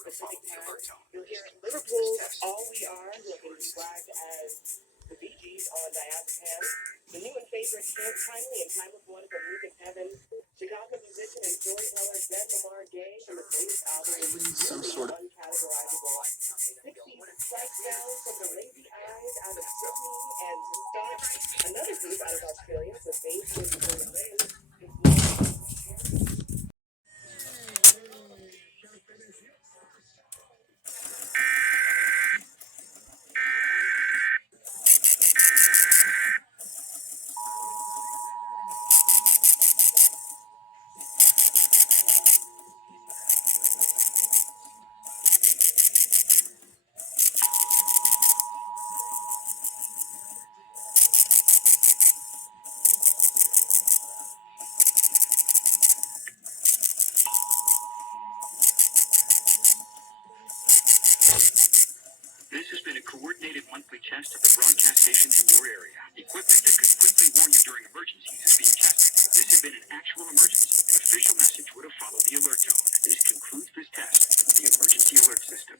specific time. You'll hear Liverpool's All We Are, who have been described as the Bee Gees on diazepam. The new and favorite Can't Timely and Time of One from Music Heaven. Chicago musician and storyteller Ben Lamar Gay from his latest album, Some sort of Uncategorizable. 60s psych sounds from the Lazy Eyes out of Sydney, and to start, another group out of Australia, the bass with the Rain. This has been a coordinated monthly test of the broadcast stations in your area. Equipment that could quickly warn you during emergencies is being tested. This had been an actual emergency. An official message would have followed the alert tone. This concludes this test of the emergency alert system.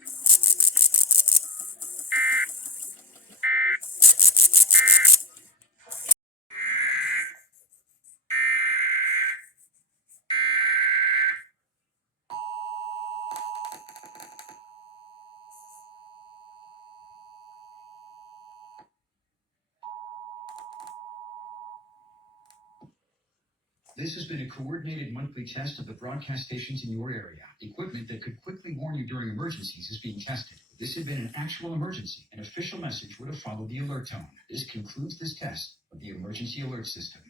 This has been a coordinated monthly test of the broadcast stations in your area. Equipment that could quickly warn you during emergencies is being tested. This had been an actual emergency. An official message would have followed the alert tone. This concludes this test of the emergency alert system.